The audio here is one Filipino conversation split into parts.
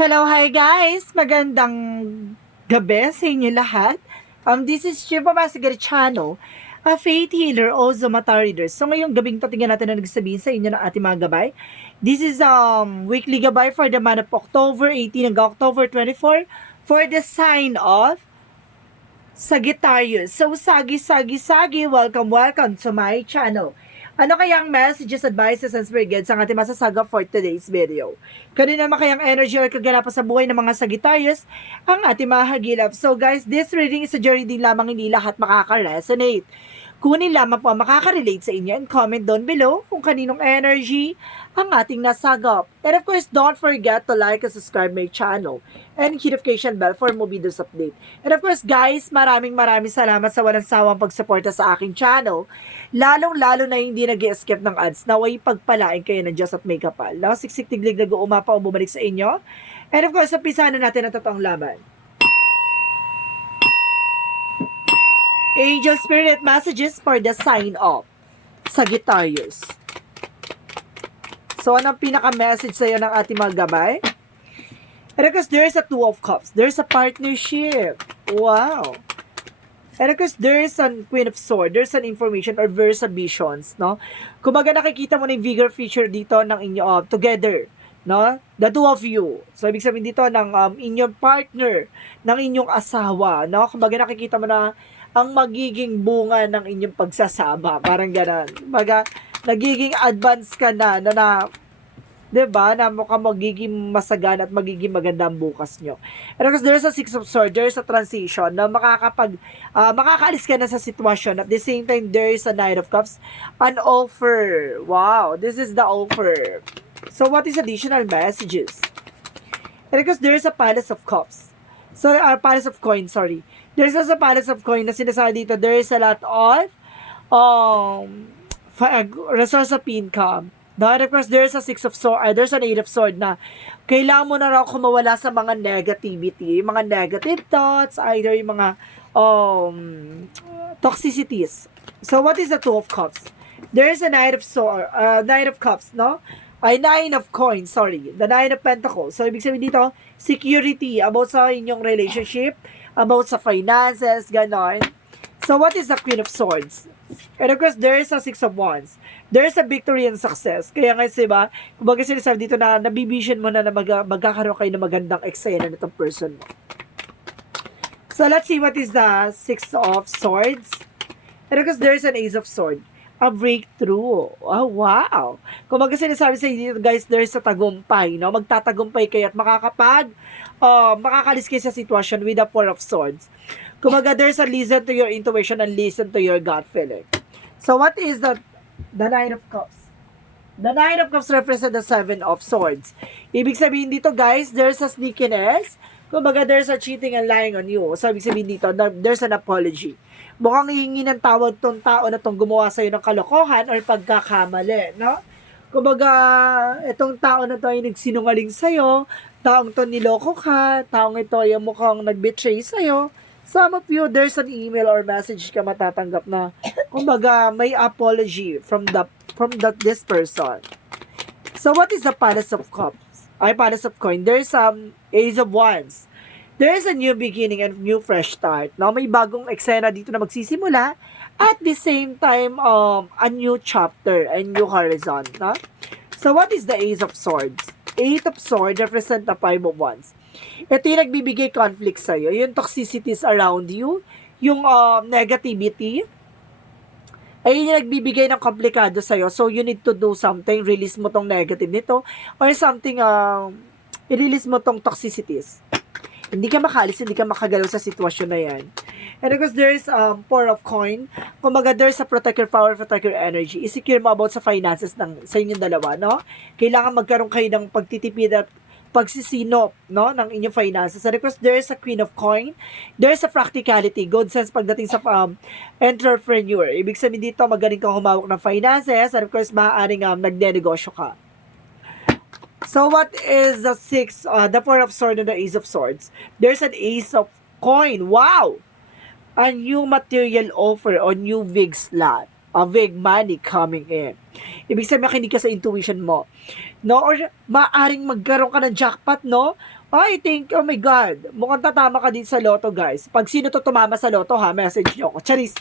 Hello, hi guys! Magandang gabi sa inyo lahat. This is Chiva Masigarichano, a faith healer, also mata reader. So ngayong gabing to, tingnan natin na nagsabihin sa inyo ng ating mga gabay. This is weekly gabay for the month of October 18 hanggang October 24 for the sign of Sagittarius. So sagi, welcome to my channel. Ano kayang messages, advices, and spirit guides ang ating masasaga for today's video? Kanina naman kayang energy or kaganapan sa buhay ng mga Sagittarius ang ating mahagilap. So guys, this reading is a journey din lamang, hindi lahat makaka-resonate. Kunin lamang po ang makaka-relate sa inyo and comment down below kung kaninong energy ang ating nasagap. And of course, don't forget to like and subscribe my channel and hit notification bell for more videos update. And of course guys, maraming salamat sa walang sawang pagsuporta sa aking channel. Lalong-lalo na hindi nag-escape ng ads. Naway pagpalain kayo ng Diyos at may kapal. No? Siksik tiglig na umapa o bumalik sa inyo. And of course, umpisahan na natin ang totoong laban. Angel Spirit messages for the sign of Sagittarius. So, anong pinaka-message sa'yo ng ating mga gabay? And of course, there's a Two of Cups. There's a partnership. Wow. And of course, there's an Queen of Swords. There's an information or there's a visions, no? Kumbaga nakikita mo na yung bigger feature dito ng inyo, together, no? The two of you. So, ibig sabihin dito ng inyong partner, ng inyong asawa, no? Kumbaga nakikita mo na ang magiging bunga ng inyong pagsasama. Parang gano'n. Kumbaga, nagiging advance ka na 'di ba, na mukhang magiging masagana at magiging maganda ang bukas nyo. And of course, there's a Six of Swords, there's a transition na makakaalis ka na sa sitwasyon. At the same time, there's a Knight of Cups, an offer. Wow, this is the offer. So, what is additional messages? And of course, there's a Palace of Cups. So, Palace of Coin, sorry. There's also a Palace of Coin na sinasabi dito, there's a lot of resource of income. And of course, there's a Six of Swords, there's an Eight of Swords na kailangan mo na raw kumawala sa mga negativity, mga negative thoughts, either yung mga toxicities. So, what is the Two of Cups? There's a Knight of Cups, no? Nine of Coins, sorry. The Nine of Pentacles. So, ibig sabihin dito, security, about sa inyong relationship, about sa finances, ganon. So, what is the Queen of Swords? And of course, there is a Six of Wands. There is a victory and success. Kaya nga, diba, kumbaga sinasabi dito na nabivision mo na magkakaroon kayo ng magandang eksena nitong person mo. So, let's see what is the Six of Swords. And of course, there is an Ace of Swords. A breakthrough. Oh, wow. Kumbaga sinasabi sa inyo, guys, there is a tagumpay, no? Magtatagumpay kayo at makakalis kayo sa sitwasyon with the Four of Swords. Kumbaga, there's a listen to your intuition and listen to your gut feeling. So, what is the Nine of Cups? The Nine of Cups represent the Seven of Swords. Ibig sabihin dito, guys, there's a sneakiness. Kumbaga, there's a cheating and lying on you. So, ibig sabihin dito, there's an apology. Mukhang hihingi ng tawad tong tao na tong gumawa sa'yo ng kalokohan or pagkakamali, no? Kumbaga, itong tao na to ay nagsinungaling sa'yo, taong to niloko ka, taong ito ay mukhang nag-betray sa'yo. Some of you, there's an email or message ka matatanggap na, kumbaga, may apology from this person. So, what is the Palace of Cups? Palace of Coin. There's Ace of Wands. There's a new beginning and new fresh start. Now, may bagong eksena dito na magsisimula. At the same time, a new chapter, a new horizon. No? So, what is the Ace of Swords? Eight of Swords represent the Five of Wands. Ito yung nagbibigay conflict sa'yo. Yung toxicities around you, yung negativity, ay yung nagbibigay ng komplikado sa'yo. So, you need to do something. Release mo tong negative nito. Or something, i-release mo tong toxicities. Hindi ka makalis, hindi ka makagalaw sa sitwasyon na yan. And of course, there's Four of Coin. Kumbaga, there's a protect your power, protect your energy. I-secure mo about sa finances sa inyong dalawa, no? Kailangan magkaroon kayo ng pagtitipid at pagsisinop, no, ng inyong finances. And of course, there's a Queen of Coin. There's a practicality, good sense pagdating sa entrepreneur. Ibig sabihin dito, magaling kang humawak ng finances. And of course, maaaring nagnenegosyo ka. So, what is the Four of Swords and the Ace of Swords? There's an Ace of Coin. Wow! A new material offer or new big slot. a big money coming in. Ibig sabihin, makinig ka sa intuition mo. No? Or maaring magkaroon ka ng jackpot, no? I think, oh my God, mukhang tatama ka din sa loto, guys. Pag sino to tumama sa loto, ha, message nyo ako. Charis.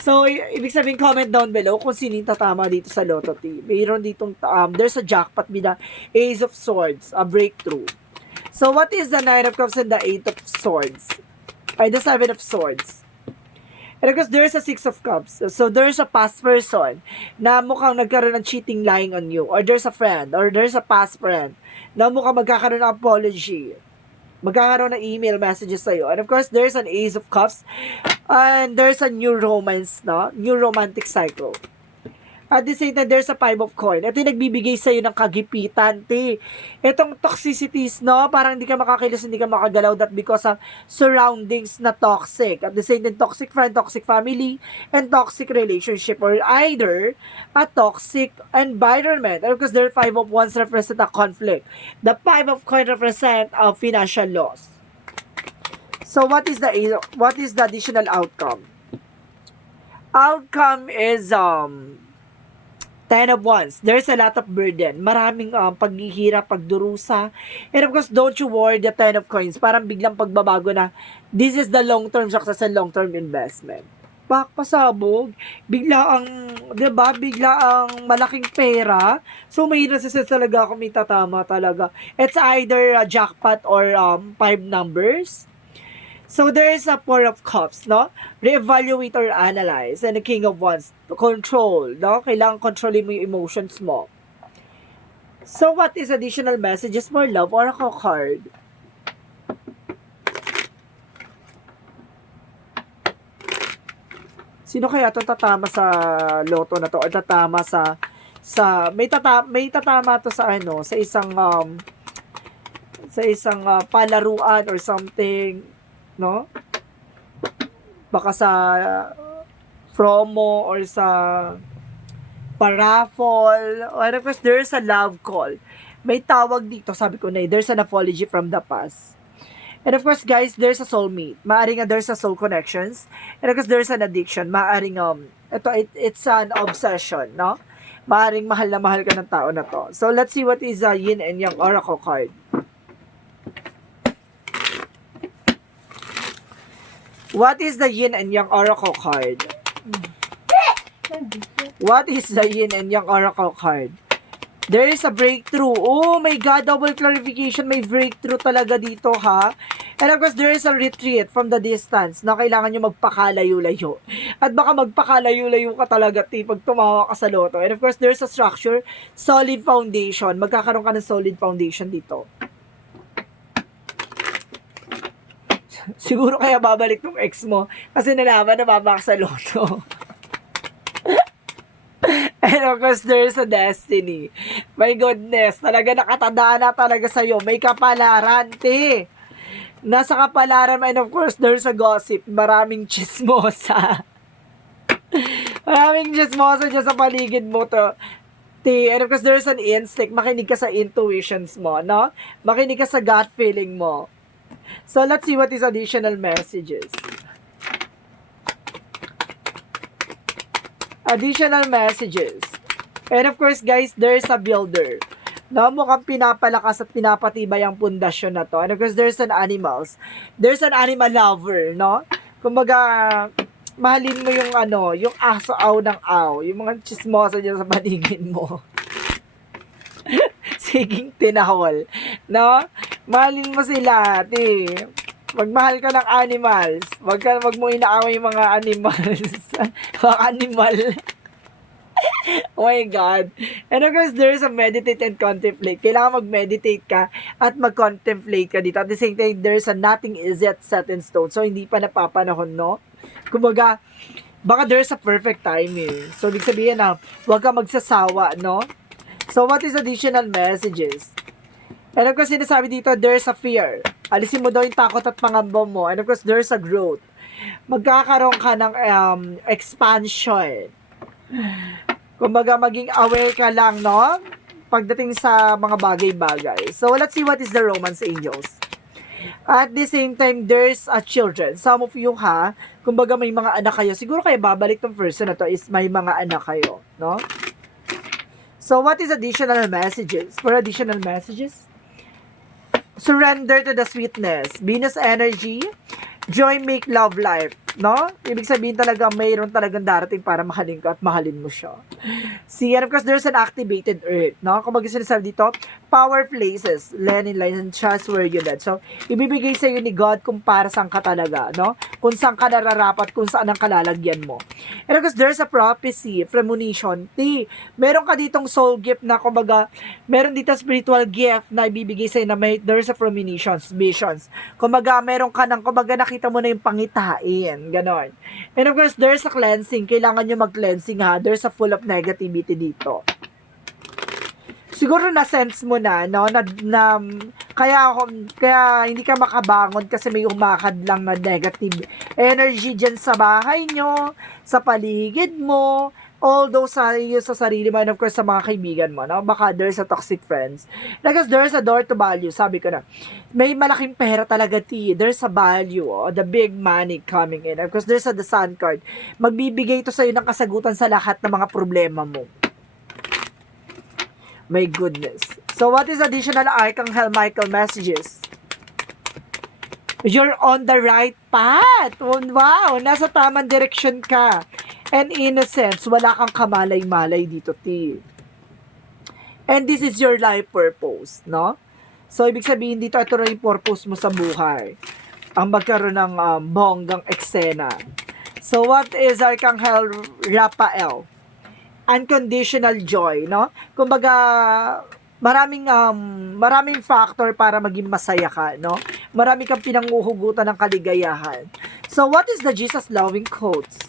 So, ibig sabihin, comment down below kung sino yung tatama dito sa loto, team. Mayroon ditong, there's a jackpot with the Ace of Swords, a breakthrough. So, what is the Nine of Cups and the Eight of Swords? Ay, the Seven of Swords. And of course, there's a Six of Cups. So, there's a past person na mukhang nagkaroon ng cheating lying on you. Or there's a friend. Or there's a past friend na mukhang magkakaroon ng apology. Magkakaroon ng email messages sa'yo. And of course, there's an Ace of Cups. And there's a new romance, no? New romantic cycle. At the same time, there's a Five of Coin. Ito yung nagbibigay sa'yo ng kagipitan, te. Itong toxicities, no? Parang hindi ka makakilos, hindi ka makagalaw. That because of surroundings na toxic. At the same time, toxic friend, toxic family, and toxic relationship. Or either a toxic environment. And because there are Five of Wands represent a conflict. The Five of Coin represent a financial loss. So, what is the additional outcome? Outcome is, Ten of Wands, there's a lot of burden. Maraming paghihirap, pagdurusa. And of course, don't you worry the Ten of Coins. Parang biglang pagbabago na this is the long-term success and long-term investment. Pasabog. Bigla ang, diba? Bigla ang malaking pera. So, may nasa talaga kung may tatama talaga. It's either a jackpot or 5 numbers. So, there is a Four of Cups, no? Reevaluate or analyze. And the King of Wands, control, no? Kailangan kontrolin mo yung emotions mo. So, what is additional messages for love oracle card? Sino kaya itong tatama sa loto na to? Or tatama may tatama to sa ano, sa isang palaruan or something, no? Baka sa promo or sa paraffol. Or of course, there's a love call. May tawag dito, sabi ko na, there's an apology from the past. And of course, guys, there's a soulmate. Maaring there's a soul connections. And of course, there's an addiction. Maaring, it's an obsession, no? Maaring mahal na mahal ka ng tao na to. So, let's see what is a yin and yang oracle card. What is the yin and yang oracle card? What is the yin and yang oracle card? There is a breakthrough. Oh my God, double clarification. May breakthrough talaga dito, ha? And of course, there is a retreat from the distance na kailangan nyo magpakalayo-layo. At baka magpakalayo-layo ka talaga, pag tumawa ka sa loto. And of course, there is a structure, solid foundation. Magkakaroon ka ng solid foundation dito. Siguro kaya babalik tong ex mo kasi nalaman na babak sa loto. And of course, there's a destiny. My goodness, talaga nakatanda na talaga sa'yo. May kapalaran, te. Nasa kapalaran, and of course, there's a gossip. Maraming chismosa. Maraming chismosa dyan sa paligid mo to. Te, and of course, there's an instinct. Makinig ka sa intuitions mo, no? Makinig ka sa gut feeling mo. So, let's see what is additional messages. Additional messages. And of course, guys, there's a builder. No, mukhang pinapalakas at pinapatibay ang pundasyon na to. And of course, there's an animals. There's an animal lover, no? Kumbaga, mahalin mo yung yung aso aw ng aw. Yung mga chismosa dyan sa paligid mo. Siging tinahol. No? Mahalin mo sila, ti. Magmahal ka ng animals. Wag mo inaaway yung mga animals. Mga animal. Oh my God. And of course, there's a meditate and contemplate. Kailangan mag-meditate ka at mag-contemplate ka dito. At the same time, there's a nothing is yet set in stone. So, hindi pa napapanahon, no? Kumbaga, baka there's a perfect timing. So, ibig sabihin na, huwag ka magsasawa, no? So, what is additional messages? And of course, sinasabi dito, there's a fear. Alisin mo daw yung takot at pangamba mo. And of course, there's a growth. Magkakaroon ka ng expansion. Kumbaga, maging aware ka lang, no? Pagdating sa mga bagay-bagay. So, let's see what is the romance angels. At the same time, there's a children. Some of you, ha, Kumbaga may mga anak kayo. Siguro kayo babalik tong person na to is may mga anak kayo, no? So, what is additional messages? For additional messages, surrender to the sweetness. Venus energy, joy make love life. No? Ibig sabihin talaga, mayroon talagang darating para mahalin ka at mahalin mo siya. See, and of course, there's an activated earth. No? Kung mag-sinasabi dito, power places, Lenin lines, and trust where you led. So, ibibigay sa iyo ni God kung para saan ka talaga. No? Kung saan ka nararapat, kung saan ang kalalagyan mo. And of course, there's a prophecy, premonition. Meron ka ditong soul gift na, kumbaga, meron dito spiritual gift na ibibigay sa iyo na there's a premonitions, visions. Kumbaga, meron ka ng, kumbaga, nakita mo na yung pangitain. Ganon. And of course, there's a cleansing. Kailangan nyo mag-cleansing ha. There's a full of negativity dito. Siguro na-sense mo na, no? Kaya hindi ka makabangon kasi may umakad lang na negative energy dyan sa bahay nyo, sa paligid mo, although sa sarili mo, and of course sa mga kaibigan mo, no? Baka there's a toxic friends. Because there's a door to value, sabi ko na. May malaking pera talaga, there's a value, the big money coming in. Of course, there's the sun card. Magbibigay ito sa'yo ng kasagutan sa lahat ng mga problema mo. My goodness. So, what is additional Archangel Michael messages? You're on the right path. Wow, nasa tamang direction ka. And in a sense, wala kang kamalay-malay dito, And this is your life purpose, no? So, ibig sabihin dito, ito rin yung purpose mo sa buhay. Ang magkaroon ng bonggang eksena. So, what is Archangel Raphael? Unconditional joy, no? Kumbaga, maraming factor para maging masaya ka, no? Marami kang pinanguhugutan ng kaligayahan. So, what is the Jesus loving quotes?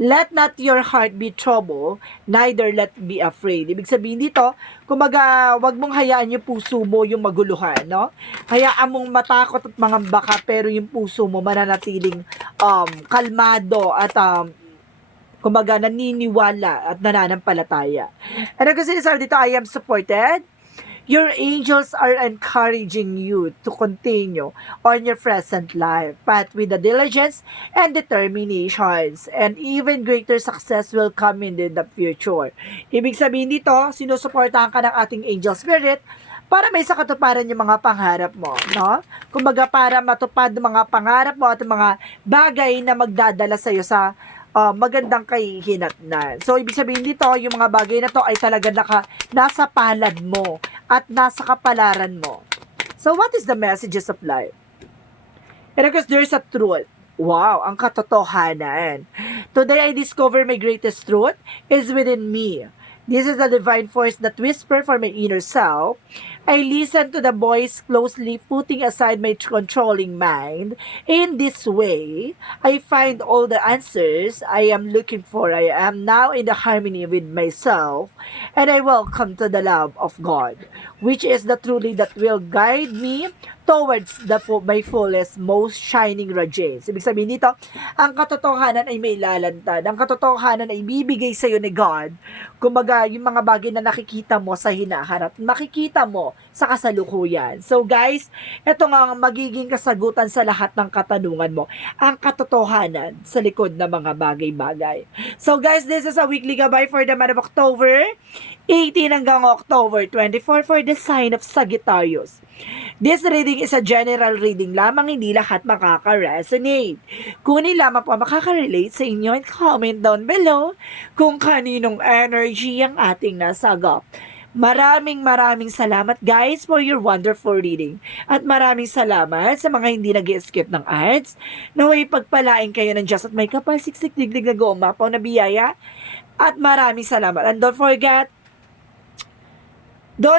Let not your heart be troubled, neither let be afraid. Ibig sabihin dito, kumbaga, wag mong hayaan yung puso mo yung maguluhan, no? Hayaan mong matakot at mangamba ka, pero yung puso mo mananatiling kalmado at kumbaga, naniniwala at nananampalataya. And kasi sinasabi dito, I am supported. Your angels are encouraging you to continue on your present life, but with the diligence and determinations, and even greater success will come in the future. Ibig sabihin dito, sinusuportahan ka ng ating angel spirit para may sakatuparan yung mga pangarap mo, no? Kumbaga, para matupad ang mga pangarap mo at mga bagay na magdadala sa iyo sa magandang kahihinatnan. So, ibig sabihin dito, yung mga bagay na to ay talaga nasa palad mo at nasa kapalaran mo. So, what is the messages of life? And of course, there's a truth. Wow, ang katotohanan. Today, I discover my greatest truth is within me. This is the divine voice that whisper for my inner self. I listen to the voice closely, putting aside my controlling mind. In this way, I find all the answers I am looking for. I am now in the harmony with myself, and I welcome to the love of God, which is the truly that will guide me towards my fullest, most shining radiance. Ibig sabihin dito, ang katotohanan ay may lalantad. Ang katotohanan ay bibigay sa iyo ni God. Kumbaga, yung mga bagay na nakikita mo sa hinaharap, makikita mo sa kasalukuyan. So guys, ito nga ang magiging kasagutan sa lahat ng katanungan mo. Ang katotohanan sa likod ng mga bagay-bagay. So guys, this is a weekly gabay for the month of October 18 hanggang October 24 for the sign of Sagittarius. This reading is a general reading lamang, hindi lahat makaka-resonate. Kung hindi lamang po makaka-relate sa inyo, and comment down below kung kaninong energy ang ating nasagap. Maraming salamat guys for your wonderful reading. At maraming salamat sa mga hindi nag-skip ng ads. Naway pagpalain kayo ng Diyos at may kapal siksik digdig na gumapaw na biyaya. At maraming salamat. And don't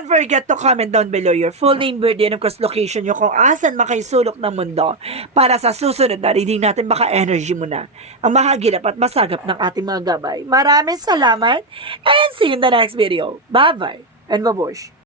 forget to comment down below your full name, birthday, and of course location nyo kung asan makaisulok ng mundo para sa susunod na reading natin baka energy mo na ang mahagilap at masagap ng ating mga gabay. Maraming salamat and see you in the next video. Bye-bye and babush!